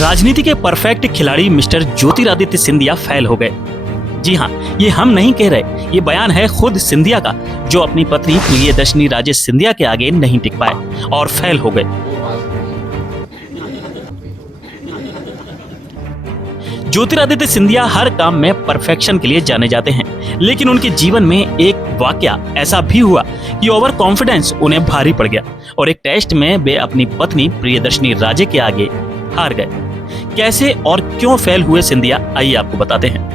राजनीति के परफेक्ट खिलाड़ी मिस्टर ज्योतिरादित्य सिंधिया फेल हो गए। जी हाँ, ये हम नहीं कह रहे, ये बयान है खुद सिंधिया का, जो अपनी पत्नी प्रियदर्शनी राजे सिंधिया के आगे नहीं टिक पाए और फेल हो गए। ज्योतिरादित्य सिंधिया हर काम में परफेक्शन के लिए जाने जाते हैं, लेकिन उनके जीवन में एक वाकया ऐसा भी हुआ कि ओवर कॉन्फिडेंस उन्हें भारी पड़ गया और एक टेस्ट में वे अपनी पत्नी प्रियदर्शनी राजे के आगे हार गए। कैसे और क्यों फेल हुए सिंधिया, आइए आपको बताते हैं।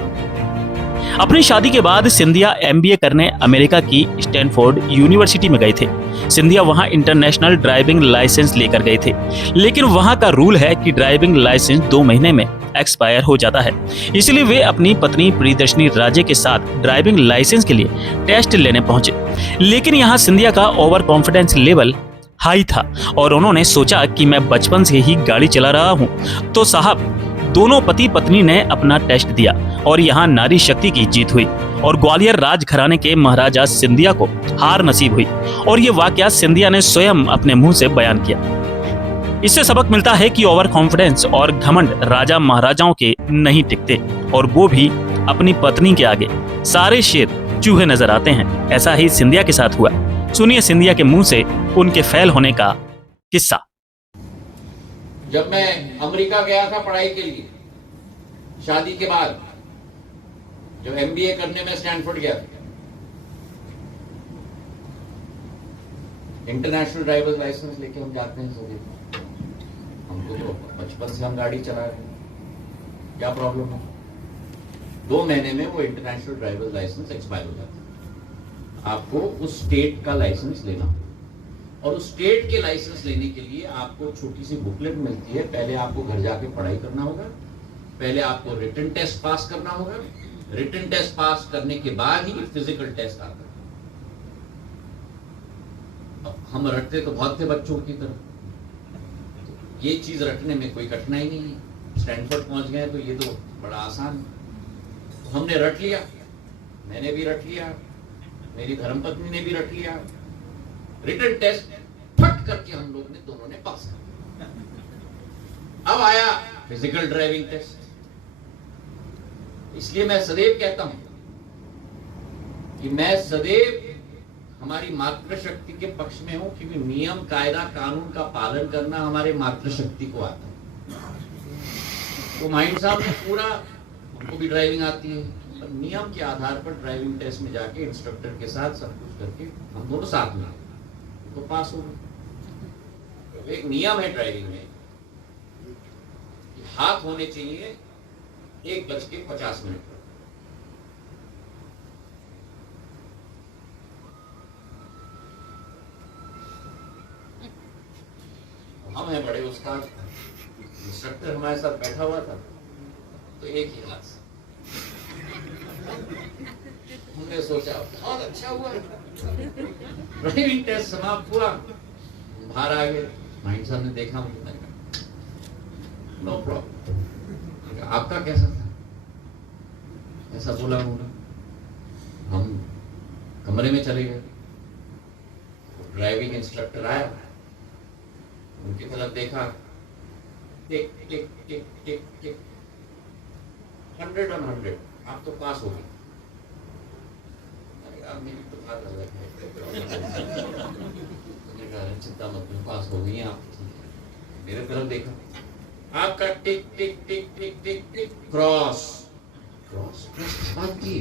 अपनी शादी के बाद सिंधिया एमबीए करने अमेरिका की स्टैनफोर्ड यूनिवर्सिटी में गए थे। सिंधिया वहां इंटरनेशनल ड्राइविंग लाइसेंस लेकर गए थे, लेकिन वहां का रूल है कि ड्राइविंग लाइसेंस 2 महीने में एक्सपायर हो जाता है। इसलिए वे अपनी पत्नी प्रियदर्शनी राजे के साथ ड्राइविंग लाइसेंस के लिए टेस्ट लेने पहुंचे, लेकिन यहाँ सिंधिया का ओवर कॉन्फिडेंस लेवल हाई था और उन्होंने सोचा कि मैं बचपन से ही गाड़ी चला रहा हूं। तो साहब, दोनों पति पत्नी ने अपना टेस्ट दिया और यहाँ नारी शक्ति की जीत हुई और ग्वालियर राज घराने के महाराजा सिंधिया को हार नसीब हुई और ये वाकया सिंधिया ने स्वयं अपने मुंह से बयान किया। इससे सबक मिलता है कि ओवर कॉन्फिडेंस और घमंड राजा महाराजाओं के नहीं टिकते और वो भी अपनी पत्नी के आगे सारे शेर चूहे नजर आते हैं। ऐसा ही सिंधिया के साथ हुआ। सुनिए सिंधिया के मुंह से उनके फेल होने का किस्सा। जब मैं अमेरिका गया था पढ़ाई के लिए, शादी के बाद जब एमबीए करने में स्टैनफोर्ड गया था, इंटरनेशनल ड्राइवर्स लाइसेंस लेके हम जाते हैं सभी। हमको तो बचपन से हम गाड़ी चला रहे हैं, क्या प्रॉब्लम है? 2 महीने में वो इंटरनेशनल ड्राइवर्स लाइसेंस एक्सपायर हो जाता है। आपको उस स्टेट का लाइसेंस लेना और उस स्टेट के लाइसेंस लेने के लिए आपको छोटी सी बुकलेट मिलती है। पहले आपको घर जाके पढ़ाई करना होगा, पहले आपको रिटन टेस्ट पास करना होगा, रिटन टेस्ट पास करने के बाद ही फिजिकल टेस्ट आता है। अब हम रटते तो बहुत थे बच्चों की तरह, ये चीज रटने में कोई कठिनाई नहीं है। स्टैनफोर्ड पहुंच गए तो ये तो बड़ा आसान है। तो हमने रट लिया, मैंने भी रट लिया, मेरी धर्मपत्नी ने भी रट लिया। रिटन टेस्ट फट करके हम लोग ने दोनों ने पास कर। अब आया फिजिकल ड्राइविंग टेस्ट। इसलिए मैं सदैव कहता हूं कि मैं सदैव हमारी मातृशक्ति के पक्ष में हूं, क्योंकि नियम कायदा कानून का पालन करना हमारे मातृशक्ति को आता है। तो माइंड साहब ने पूरा, उनको भी ड्राइविंग आती है, पर नियम के आधार पर ड्राइविंग टेस्ट में जाके इंस्ट्रक्टर के साथ सब कुछ करके हम दोनों साथ में तो पास हो गए। एक नियम है ड्राइविंग में कि हाथ होने चाहिए 1:50 पर। हम हैं बड़े उस्ताद, इंस्ट्रक्टर हमारे साथ बैठा हुआ था तो एक ही हाथ से हमने सोचा बहुत अच्छा हुआ। ड्राइविंग टेस्ट समाप्त हुआ, बाहर आ गए। माइंड साहब ने देखा मुझे, नो प्रॉब्लम। आपका कैसा था? ऐसा बोला उन्होंने। हम कमरे में चले गए, ड्राइविंग इंस्ट्रक्टर आया, उनकी तरफ देखा, टिक टिक टिक टिक टिक, 100 on 100, आप तो पास हो गए। मेरी तो बात अलग है। चिंता मत करो, पास हो गई आप। मेरे तरफ देखा, आपका टिक टिक टिक टिक टिक टिक, क्रॉस क्रॉस बात की।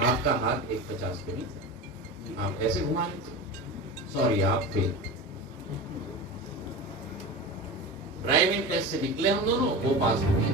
आपका हाथ 1:50 पे नहीं, आप ऐसे घुमा लेते। सॉरी, आप फेल। ड्राइविंग टेस्ट से निकले हम दोनों, वो पास हो गए।